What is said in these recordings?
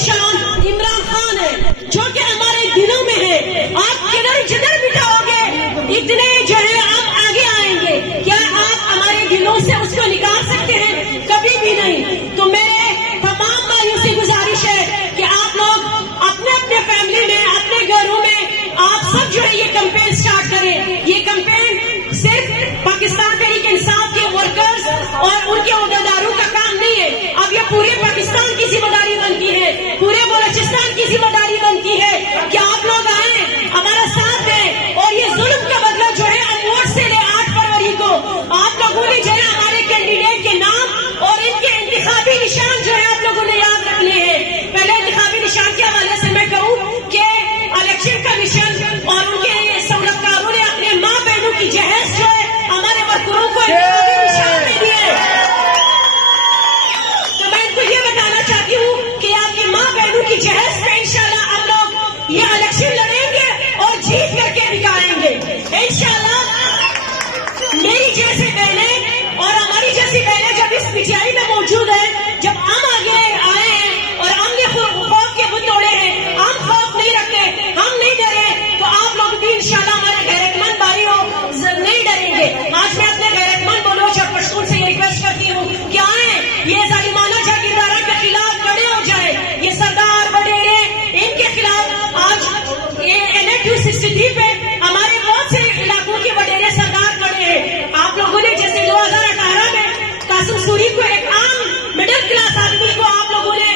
نشان عمران خان ہے جو کہ ہمارے دلوں میں ہے. آپ جدھر بٹھاؤ گے اتنے جو ہے آپ آگے آئیں گے. کیا آپ ہمارے دلوں سے اس کو نکال سکتے ہیں؟ کبھی بھی نہیں. تو میرے تمام بھائیوں سے گزارش ہے کہ آپ لوگ اپنے اپنے فیملی میں اپنے گھروں میں آپ سب جو ہے یہ کمپین سٹارٹ کریں. یہ کمپین صرف پاکستان تحریک انصاف کے ورکرز اور ان کے عہدیداروں کا کام نہیں ہے. اب یہ پورے پاکستان کی ذمہ داری بنتی ہے, پورے بلوچستان کی ذمہ داری بنتی ہے کہ آپ لوگ آئیں, ہمارا ساتھ دیں اور یہ ظلم کا بدلہ جو ہے ہم ووٹ سے لیں. 8 فروری کو آپ لوگوں نے جو ہے ہمارے کینڈیڈیٹ کے نام اور ان کے انتخابی نشان جو ہے آپ لوگوں نے یاد رکھنے ہیں. پہلے انتخابی نشان کے حوالے سے میں کہوں کہ الیکشن کمیشن اور ان کے سہولتکاروں نے اپنے ماں بہنوں کی جہیز جو ہے ہمارے ورکروں کو انتخابی نشان دے دیے. تو میں ان کو یہ بتانا چاہتی ہوں کہ آپ کی ماں بہنوں کی جہیز پہ انشاءاللہ ہم لوگ یہ الیکشن لڑیں گے اور جیت کر کے دکھائیں گے انشاءاللہ. میری جیسی بہنیں اور ہماری جیسی بہنیں جب اس پچائی میں موجود ہیں, جب ہم آگے آئے ہیں اور ہم نے خوف کے بت توڑے ہیں, ہم خوف نہیں رکھتے, ہم نہیں ڈرے, تو آپ لوگ بھی انشاءاللہ ہمارے غیرت مند بھائیوں نہیں ڈریں گے. آج میں اپنے غیرت مند بلوچ اور پشتون سے یہ ریکویسٹ کرتی ہوں کہ آئیں, یہ ظالمانہ جاگیرداروں کے خلاف کھڑے ہو جائے. یہ سردار وڈیرے ان کے خلاف آج NH 263 پہ ہمارے بہت سے علاقوں کے وڈیرے سردار کھڑے ہیں. آپ لوگوں نے جیسے 2018 میں قاسم سوری کو ایک عام مڈل کلاس آدمی کو آپ لوگوں نے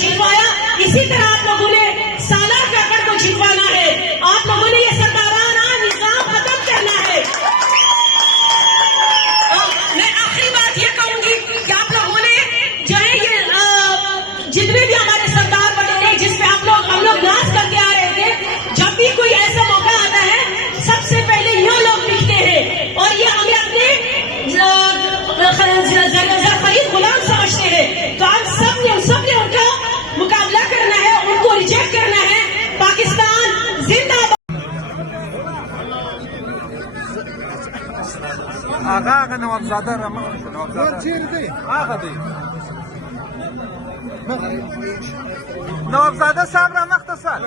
جتوایا, اسی طرح آپ لوگوں نے سالار کاکڑ کو جتوانا ہے. آپ لوگوں نے یہ سردارانہ نظام ختم کرنا ہے. میں آخری بات یہ کہوں گی کہ آپ لوگوں نے جو ہے یہ جتنے بھی ہمارے سردار وڈیرے جس پہ ہم لوگ ناز کر کے آ رہے تھے, جب بھی کوئی ایسا موقع آتا ہے سب سے پہلے یہ لوگ لکھتے ہیں اور یہ ہمیں اپنے خرید غلام سمجھتے ہیں. تو آج سب نے ان کا مقابلہ کرنا ہے, ان کو ریجیکٹ کرنا ہے. پاکستان زندہ باد. آغا نوابزادہ نوابزادہ صاحب را مختصر